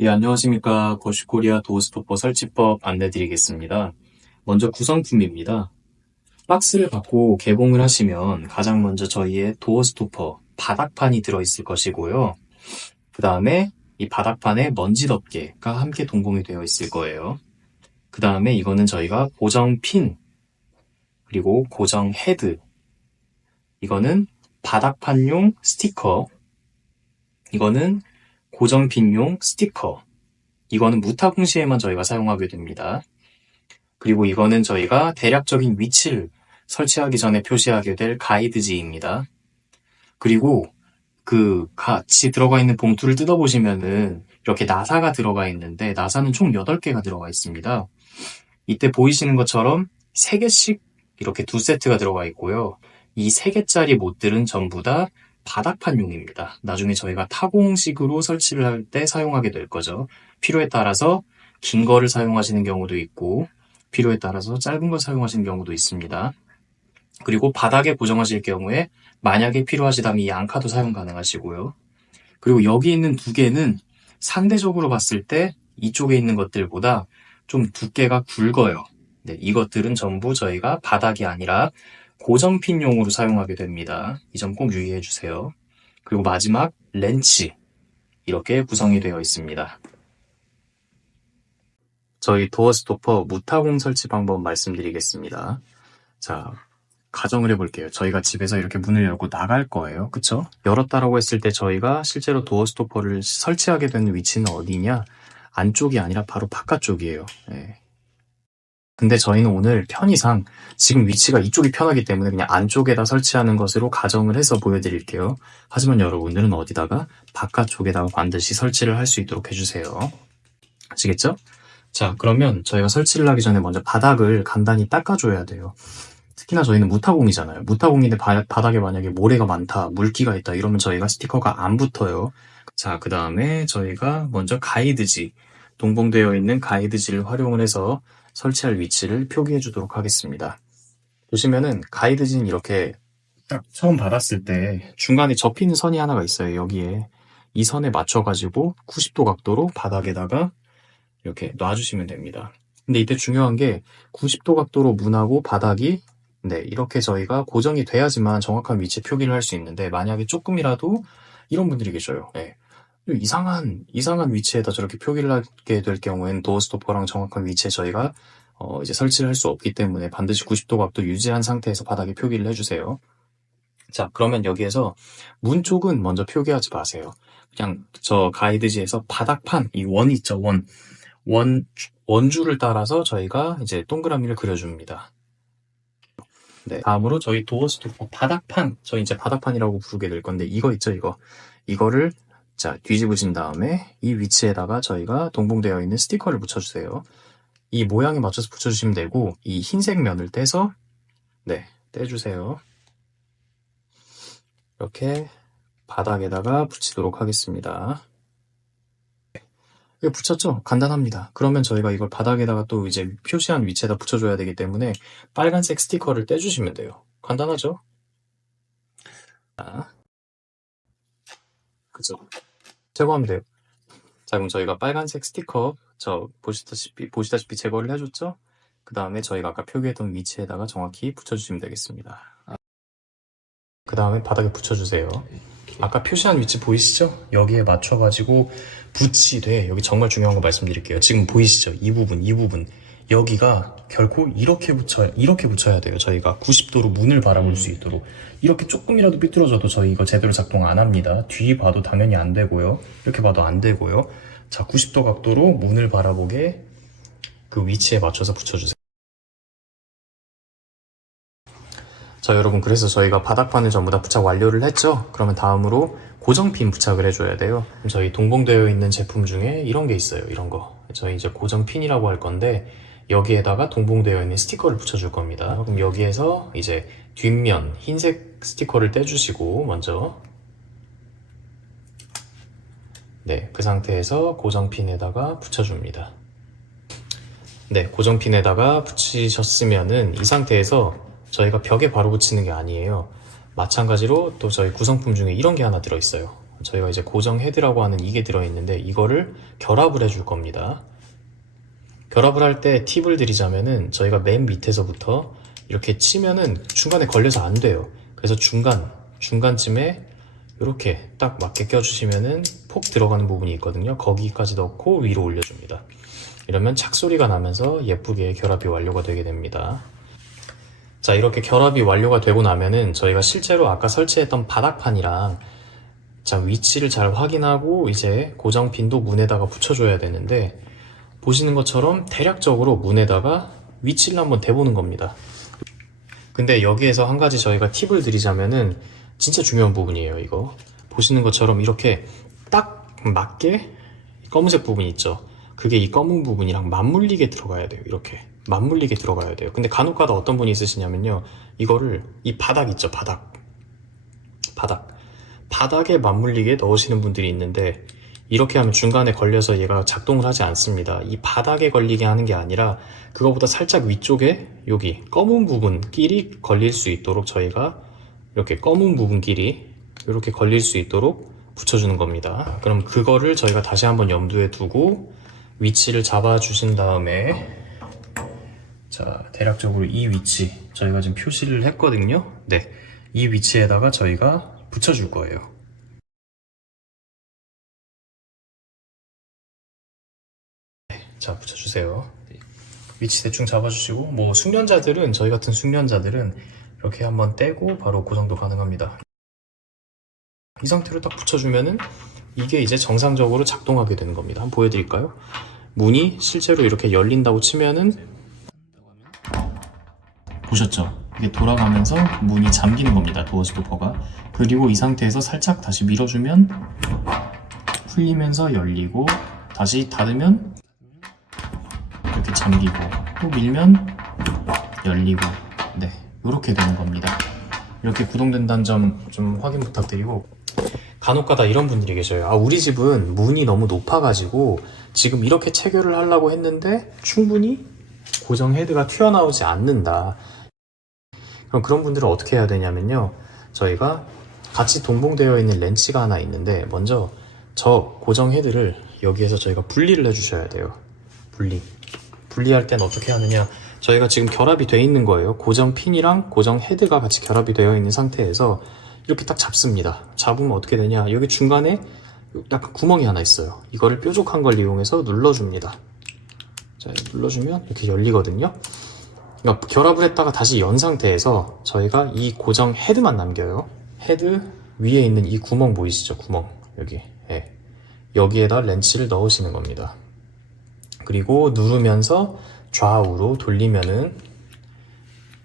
예, 안녕하십니까. 거시코리아 도어스토퍼 설치법 안내드리겠습니다. 먼저 구성품입니다. 박스를 받고 개봉을 하시면 가장 먼저 저희의 도어스토퍼 바닥판이 들어있을 것이고요. 그 다음에 이 바닥판에 먼지 덮개가 함께 동봉이 되어 있을 거예요. 그 다음에 이거는 저희가 고정 핀, 그리고 고정 헤드, 이거는 바닥판용 스티커, 이거는 고정 핀용 스티커, 이거는 무타공 시에만 저희가 사용하게 됩니다. 그리고 이거는 저희가 대략적인 위치를 설치하기 전에 표시하게 될 가이드지입니다. 그리고 그 같이 들어가 있는 봉투를 뜯어보시면은 이렇게 나사가 들어가 있는데 나사는 총 8개가 들어가 있습니다. 이때 보이시는 것처럼 3개씩 이렇게 2세트가 들어가 있고요. 이 3개짜리 못들은 전부 다 바닥판용입니다. 나중에 저희가 타공식으로 설치를 할 때 사용하게 될 거죠. 필요에 따라서 긴 거를 사용하시는 경우도 있고 필요에 따라서 짧은 걸 사용하시는 경우도 있습니다. 그리고 바닥에 고정하실 경우에 만약에 필요하시다면 이 앙카도 사용 가능하시고요. 그리고 여기 있는 2개는 상대적으로 봤을 때 이쪽에 있는 것들보다 좀 두께가 굵어요. 네, 이것들은 전부 저희가 바닥이 아니라 고정핀용으로 사용하게 됩니다. 이 점 꼭 유의해 주세요. 그리고 마지막 렌치 이렇게 구성이 되어 있습니다. 저희 도어 스토퍼 무타공 설치 방법 말씀드리겠습니다. 자, 가정을 해볼게요. 저희가 집에서 이렇게 문을 열고 나갈 거예요. 그쵸? 열었다라고 했을 때 저희가 실제로 도어 스토퍼를 설치하게 되는 위치는 어디냐? 안쪽이 아니라 바로 바깥쪽이에요. 네. 근데 저희는 오늘 편의상 지금 위치가 이쪽이 편하기 때문에 그냥 안쪽에다 설치하는 것으로 가정을 해서 보여드릴게요. 하지만 여러분들은 어디다가 바깥쪽에다가 반드시 설치를 할 수 있도록 해주세요. 아시겠죠? 자, 그러면 저희가 설치를 하기 전에 먼저 바닥을 간단히 닦아줘야 돼요. 특히나 저희는 무타공이잖아요. 무타공인데 바닥에 만약에 모래가 많다, 물기가 있다 이러면 저희가 스티커가 안 붙어요. 자, 그 다음에 저희가 먼저 가이드지, 동봉되어 있는 가이드지를 활용을 해서 설치할 위치를 표기해 주도록 하겠습니다. 보시면은 가이드지는 이렇게 딱 처음 받았을 때 중간에 접히는 선이 하나가 있어요. 여기에 이 선에 맞춰가지고 90도 각도로 바닥에다가 이렇게 놔주시면 됩니다. 근데 이때 중요한 게 90도 각도로 문하고 바닥이 네, 이렇게 저희가 고정이 돼야지만 정확한 위치 표기를 할 수 있는데 만약에 조금이라도 이런 분들이 계셔요. 네. 이상한 위치에다 저렇게 표기를 하게 될 경우에는 도어 스토퍼랑 정확한 위치에 저희가 이제 설치를 할 수 없기 때문에 반드시 90도 각도 유지한 상태에서 바닥에 표기를 해주세요. 자, 그러면 여기에서 문 쪽은 먼저 표기하지 마세요. 그냥 저 가이드지에서 바닥판, 이 원 있죠, 원줄을 따라서 저희가 이제 동그라미를 그려줍니다. 네. 다음으로 저희 도어 스토퍼 바닥판, 저희 이제 바닥판이라고 부르게 될 건데 이거 있죠, 이거를 자 뒤집으신 다음에 이 위치에다가 저희가 동봉되어 있는 스티커를 붙여주세요. 이 모양에 맞춰서 붙여주시면 되고 이 흰색 면을 떼서 네 떼주세요. 이렇게 바닥에다가 붙이도록 하겠습니다. 이거 붙였죠? 간단합니다. 그러면 저희가 이걸 바닥에다가 또 이제 표시한 위치에다 붙여줘야 되기 때문에 빨간색 스티커를 떼주시면 돼요. 간단하죠? 자, 그죠? 제거하면 돼요. 자, 그럼 저희가 빨간색 스티커 보시다시피 제거를 해줬죠? 그 다음에 저희가 아까 표기했던 위치에다가 정확히 붙여주시면 되겠습니다. 그 다음에 바닥에 붙여주세요. 아까 표시한 위치 보이시죠? 여기에 맞춰가지고 붙이되 여기 정말 중요한 거 말씀드릴게요. 지금 보이시죠? 이 부분 여기가 결코 이렇게 붙여야 돼요. 저희가 90도로 문을 바라볼 수 있도록 이렇게 조금이라도 삐뚤어져도 저희 이거 제대로 작동 안 합니다. 뒤 봐도 당연히 안 되고요. 이렇게 봐도 안 되고요. 자, 90도 각도로 문을 바라보게 그 위치에 맞춰서 붙여주세요. 자, 여러분, 그래서 저희가 바닥판을 전부 다 부착 완료를 했죠? 그러면 다음으로 고정핀 부착을 해줘야 돼요. 저희 동봉되어 있는 제품 중에 이런 게 있어요. 이런 거. 저희 이제 고정핀이라고 할 건데 여기에다가 동봉되어 있는 스티커를 붙여줄 겁니다. 그럼 여기에서 이제 뒷면 흰색 스티커를 떼주시고 먼저 네, 그 상태에서 고정핀에다가 붙여줍니다. 네, 고정핀에다가 붙이셨으면은 이 상태에서 저희가 벽에 바로 붙이는 게 아니에요. 마찬가지로 또 저희 구성품 중에 이런 게 하나 들어있어요. 저희가 이제 고정 헤드라고 하는 이게 들어있는데 이거를 결합을 해줄 겁니다. 결합을 할 때 팁을 드리자면은 저희가 맨 밑에서부터 이렇게 치면은 중간에 걸려서 안 돼요. 그래서 중간쯤에 이렇게 딱 맞게 껴주시면은 폭 들어가는 부분이 있거든요. 거기까지 넣고 위로 올려줍니다. 이러면 착소리가 나면서 예쁘게 결합이 완료가 되게 됩니다. 자, 이렇게 결합이 완료가 되고 나면은 저희가 실제로 아까 설치했던 바닥판이랑 자, 위치를 잘 확인하고 이제 고정핀도 문에다가 붙여줘야 되는데 보시는 것처럼 대략적으로 문에다가 위치를 한번 대보는 겁니다. 근데 여기에서 한 가지 저희가 팁을 드리자면은 진짜 중요한 부분이에요. 이거 보시는 것처럼 이렇게 딱 맞게 검은색 부분이 있죠. 그게 이 검은 부분이랑 맞물리게 들어가야 돼요. 이렇게 맞물리게 들어가야 돼요. 근데 간혹가다 어떤 분이 있으시냐면요, 이거를 이 바닥 있죠, 바닥에 맞물리게 넣으시는 분들이 있는데 이렇게 하면 중간에 걸려서 얘가 작동을 하지 않습니다. 이 바닥에 걸리게 하는 게 아니라 그거보다 살짝 위쪽에 여기 검은 부분끼리 걸릴 수 있도록 저희가 이렇게 검은 부분끼리 이렇게 걸릴 수 있도록 붙여주는 겁니다. 그럼 그거를 저희가 다시 한번 염두에 두고 위치를 잡아 주신 다음에 자, 대략적으로 이 위치 저희가 지금 표시를 했거든요. 네, 이 위치에다가 저희가 붙여줄 거예요. 자, 붙여주세요. 위치 대충 잡아주시고, 뭐 숙련자들은, 저희 같은 숙련자들은 이렇게 한번 떼고 바로 고정도 가능합니다. 이 상태로 딱 붙여주면은 이게 이제 정상적으로 작동하게 되는 겁니다. 한번 보여드릴까요? 문이 실제로 이렇게 열린다고 치면은 보셨죠? 이게 돌아가면서 문이 잠기는 겁니다. 도어 스토퍼가. 그리고 이 상태에서 살짝 다시 밀어주면 풀리면서 열리고, 다시 닫으면 이렇게 잠기고, 또 밀면 열리고, 네, 이렇게 되는 겁니다. 이렇게 구동된다는 점 좀 확인 부탁드리고, 간혹가다 이런 분들이 계셔요. 아, 우리 집은 문이 너무 높아가지고 지금 이렇게 체결을 하려고 했는데 충분히 고정 헤드가 튀어나오지 않는다. 그럼 그런 분들은 어떻게 해야 되냐면요, 저희가 같이 동봉되어 있는 렌치가 하나 있는데 먼저 저 고정 헤드를 여기에서 저희가 분리를 해주셔야 돼요. 분리할 땐 어떻게 하느냐, 저희가 지금 결합이 되어 있는 거예요. 고정 핀이랑 고정 헤드가 같이 결합이 되어 있는 상태에서 이렇게 딱 잡습니다. 잡으면 어떻게 되냐, 여기 중간에 약간 구멍이 하나 있어요. 이거를 뾰족한 걸 이용해서 눌러줍니다. 자, 눌러주면 이렇게 열리거든요. 그러니까 결합을 했다가 다시 연 상태에서 저희가 이 고정 헤드만 남겨요. 헤드 위에 있는 이 구멍 보이시죠? 구멍 여기, 네. 여기에다 렌치를 넣으시는 겁니다. 그리고 누르면서 좌우로 돌리면은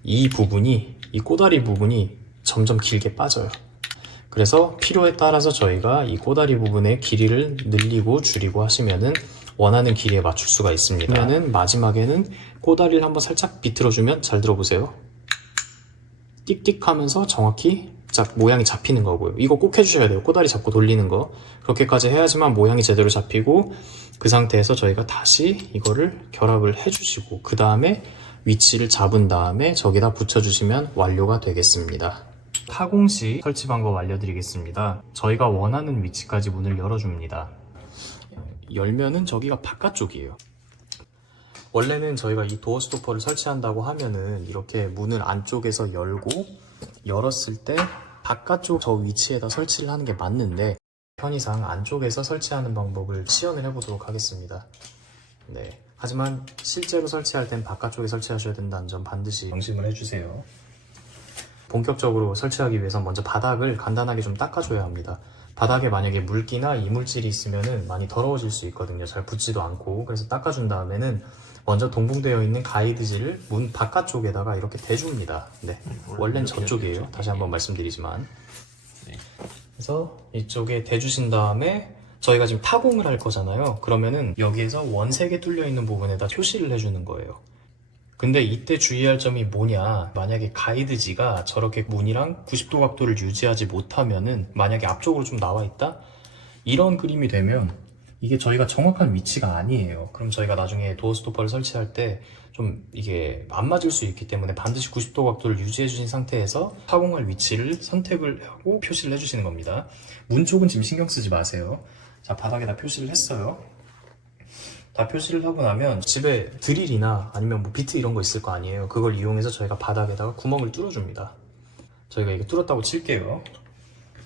이 부분이, 이 꼬다리 부분이 점점 길게 빠져요. 그래서 필요에 따라서 저희가 이 꼬다리 부분의 길이를 늘리고 줄이고 하시면은 원하는 길이에 맞출 수가 있습니다. 그러면은 마지막에는 꼬다리를 한번 살짝 비틀어주면, 잘 들어보세요, 띡띡 하면서 정확히 딱 모양이 잡히는 거고요. 이거 꼭 해주셔야 돼요. 꼬다리 잡고 돌리는 거. 그렇게까지 해야지만 모양이 제대로 잡히고, 그 상태에서 저희가 다시 이거를 결합을 해주시고 그 다음에 위치를 잡은 다음에 저기다 붙여주시면 완료가 되겠습니다. 타공식 설치 방법 알려드리겠습니다. 저희가 원하는 위치까지 문을 열어줍니다. 열면은 저기가 바깥쪽이에요. 원래는 저희가 이 도어 스토퍼를 설치한다고 하면은 이렇게 문을 안쪽에서 열고, 열었을 때 바깥쪽 저 위치에다 설치를 하는 게 맞는데 편의상 안쪽에서 설치하는 방법을 시연을 해보도록 하겠습니다. 네. 하지만 실제로 설치할 땐 바깥쪽에 설치하셔야 된다는 점 반드시 명심을 해주세요. 본격적으로 설치하기 위해서 먼저 바닥을 간단하게 좀 닦아줘야 합니다. 바닥에 만약에 물기나 이물질이 있으면 많이 더러워질 수 있거든요. 잘 붙지도 않고. 그래서 닦아준 다음에는 먼저 동봉되어 있는 가이드질을 문 바깥쪽에다가 이렇게 대줍니다. 네, 원래는 저쪽이에요. 다시 한번 말씀드리지만. 네. 그래서 이쪽에 대주신 다음에 저희가 지금 타공을 할 거잖아요. 그러면은 여기에서 원 3개 뚫려 있는 부분에다 표시를 해주는 거예요. 근데 이때 주의할 점이 뭐냐, 만약에 가이드지가 저렇게 문이랑 90도 각도를 유지하지 못하면은, 만약에 앞쪽으로 좀 나와 있다? 이런 그림이 되면 이게 저희가 정확한 위치가 아니에요. 그럼 저희가 나중에 도어 스토퍼를 설치할 때 좀 이게 안 맞을 수 있기 때문에 반드시 90도 각도를 유지해 주신 상태에서 타공할 위치를 선택을 하고 표시를 해주시는 겁니다. 문 쪽은 지금 신경 쓰지 마세요. 자, 바닥에다 표시를 했어요. 다 표시를 하고 나면 집에 드릴이나 아니면 뭐 비트 이런 거 있을 거 아니에요. 그걸 이용해서 저희가 바닥에다가 구멍을 뚫어줍니다. 저희가 이게 뚫었다고 칠게요.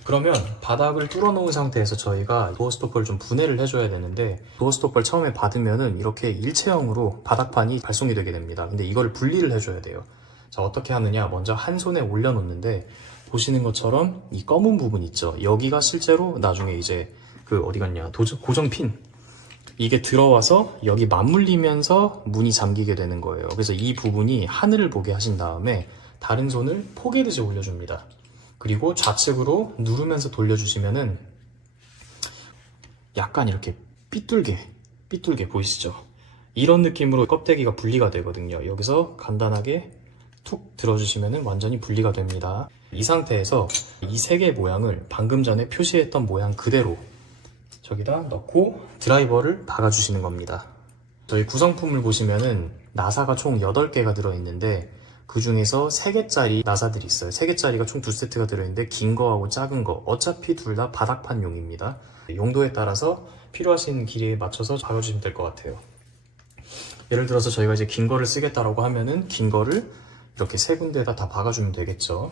그러면 바닥을 뚫어 놓은 상태에서 저희가 도어 스토퍼를 좀 분해를 해줘야 되는데, 도어 스토퍼를 처음에 받으면은 이렇게 일체형으로 바닥판이 발송이 되게 됩니다. 근데 이걸 분리를 해줘야 돼요. 자, 어떻게 하느냐? 먼저 한 손에 올려놓는데, 보시는 것처럼 이 검은 부분 있죠? 여기가 실제로 나중에 이제 그 어디 갔냐? 고정핀. 이게 들어와서 여기 맞물리면서 문이 잠기게 되는 거예요. 그래서 이 부분이 하늘을 보게 하신 다음에 다른 손을 포개듯이 올려줍니다. 그리고 좌측으로 누르면서 돌려주시면은 약간 이렇게 삐뚤게 보이시죠? 이런 느낌으로 껍데기가 분리가 되거든요. 여기서 간단하게 툭 들어주시면은 완전히 분리가 됩니다. 이 상태에서 이 세 개의 모양을 방금 전에 표시했던 모양 그대로 저기다 넣고 드라이버를 박아주시는 겁니다. 저희 구성품을 보시면은 나사가 총 8개가 들어있는데 그 중에서 3개짜리 나사들이 있어요. 3개짜리가 총 2세트가 들어있는데 긴 거하고 작은 거 어차피 둘 다 바닥판용입니다. 용도에 따라서 필요하신 길이에 맞춰서 박아주시면 될 것 같아요. 예를 들어서 저희가 이제 긴 거를 쓰겠다라고 하면은 긴 거를 이렇게 3군데에다 다 박아주면 되겠죠.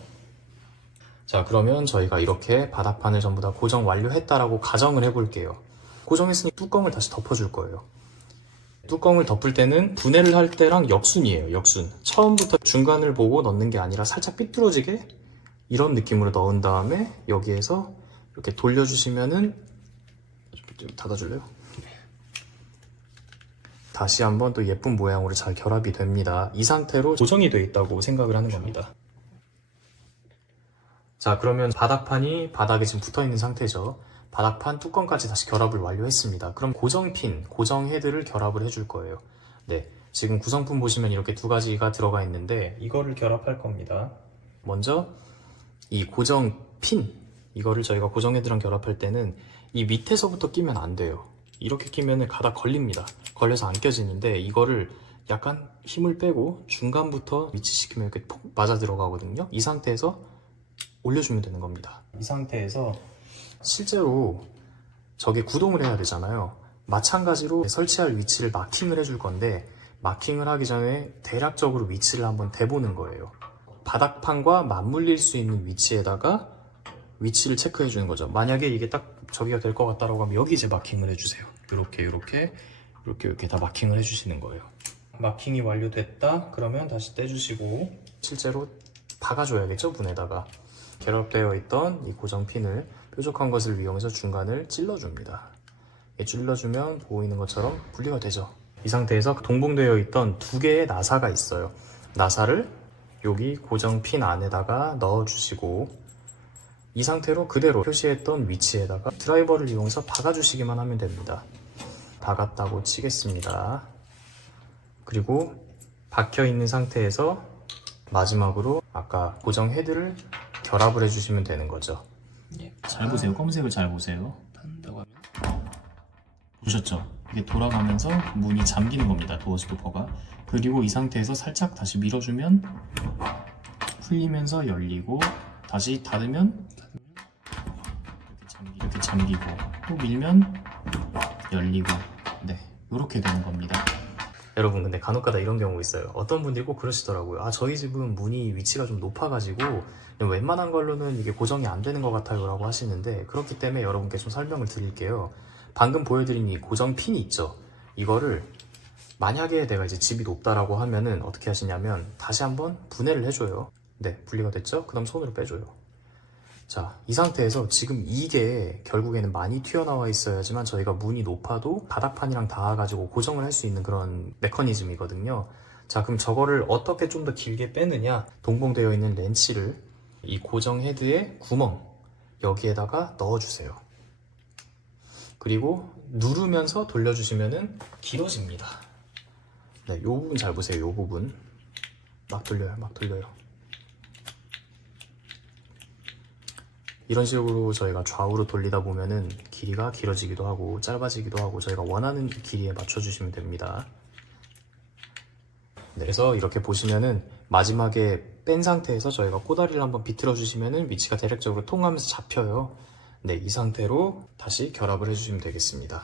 자, 그러면 저희가 이렇게 바닥판을 전부 다 고정 완료했다라고 가정을 해볼게요. 고정했으니 뚜껑을 다시 덮어줄 거예요. 뚜껑을 덮을 때는 분해를 할 때랑 역순이에요. 역순. 처음부터 중간을 보고 넣는 게 아니라 살짝 삐뚤어지게 이런 느낌으로 넣은 다음에 여기에서 이렇게 돌려주시면은, 좀 닫아줄래요? 다시 한번 또 예쁜 모양으로 잘 결합이 됩니다. 이 상태로 고정이 되어 있다고 생각을 하는 겁니다. 자, 그러면 바닥판이 바닥에 지금 붙어있는 상태죠. 바닥판 뚜껑까지 다시 결합을 완료했습니다. 그럼 고정핀, 고정 헤드를 결합을 해줄 거예요. 네, 지금 구성품 보시면 이렇게 2가지가 들어가 있는데 이거를 결합할 겁니다. 먼저 이 고정 핀, 이거를 저희가 고정 헤드랑 결합할 때는 이 밑에서부터 끼면 안 돼요. 이렇게 끼면 가닥 걸립니다. 걸려서 안 껴지는데 이거를 약간 힘을 빼고 중간부터 위치시키면 이렇게 폭 맞아 들어가거든요. 이 상태에서 올려주면 되는 겁니다. 이 상태에서 실제로 저게 구동을 해야 되잖아요. 마찬가지로 설치할 위치를 마킹을 해줄 건데, 마킹을 하기 전에 대략적으로 위치를 한번 대보는 거예요. 바닥판과 맞물릴 수 있는 위치에다가 위치를 체크해 주는 거죠. 만약에 이게 딱 저기가 될 것 같다라고 하면 여기 이제 마킹을 해주세요. 이렇게 다 마킹을 해주시는 거예요. 마킹이 완료됐다 그러면 다시 떼주시고, 실제로 박아줘야겠죠, 문에다가. 결합되어 있던 이 고정핀을 뾰족한 것을 이용해서 중간을 찔러줍니다. 찔러주면 보이는 것처럼 분리가 되죠. 이 상태에서 동봉되어 있던 2개의 나사가 있어요. 나사를 여기 고정핀 안에다가 넣어주시고, 이 상태로 그대로 표시했던 위치에다가 드라이버를 이용해서 박아주시기만 하면 됩니다. 박았다고 치겠습니다. 그리고 박혀있는 상태에서 마지막으로 아까 고정 헤드를 결합을 해주시면 되는 거죠. 예, 잘 보세요. 검은색을 잘 보세요. 닫는다고 하면 보셨죠? 이게 돌아가면서 문이 잠기는 겁니다. 도어 스토퍼가. 그리고 이 상태에서 살짝 다시 밀어주면 풀리면서 열리고, 다시 닫으면 이렇게 잠기고, 또 밀면 열리고, 네, 이렇게 되는 겁니다. 여러분, 근데 간혹가다 이런 경우 있어요. 어떤 분들이 꼭 그러시더라고요. 아, 저희 집은 문이 위치가 좀 높아가지고 웬만한 걸로는 이게 고정이 안 되는 것 같아요 라고 하시는데, 그렇기 때문에 여러분께 좀 설명을 드릴게요. 방금 보여드린 이 고정 핀이 있죠. 이거를 만약에 내가 이제 집이 높다라고 하면은 어떻게 하시냐면 다시 한번 분해를 해줘요. 네, 분리가 됐죠? 그 다음 손으로 빼줘요. 자, 이 상태에서 지금 이게 결국에는 많이 튀어나와 있어야지만 저희가 문이 높아도 바닥판이랑 닿아가지고 고정을 할 수 있는 그런 메커니즘이거든요. 자, 그럼 저거를 어떻게 좀 더 길게 빼느냐? 동봉되어 있는 렌치를 이 고정 헤드의 구멍 여기에다가 넣어주세요. 그리고 누르면서 돌려주시면은 길어집니다. 네, 이 부분 잘 보세요. 이 부분 막 돌려요. 이런 식으로 저희가 좌우로 돌리다 보면은 길이가 길어지기도 하고 짧아지기도 하고 저희가 원하는 길이에 맞춰주시면 됩니다. 네, 그래서 이렇게 보시면은 마지막에 뺀 상태에서 저희가 꼬다리를 한번 비틀어 주시면은 위치가 대략적으로 통하면서 잡혀요. 네, 이 상태로 다시 결합을 해주시면 되겠습니다.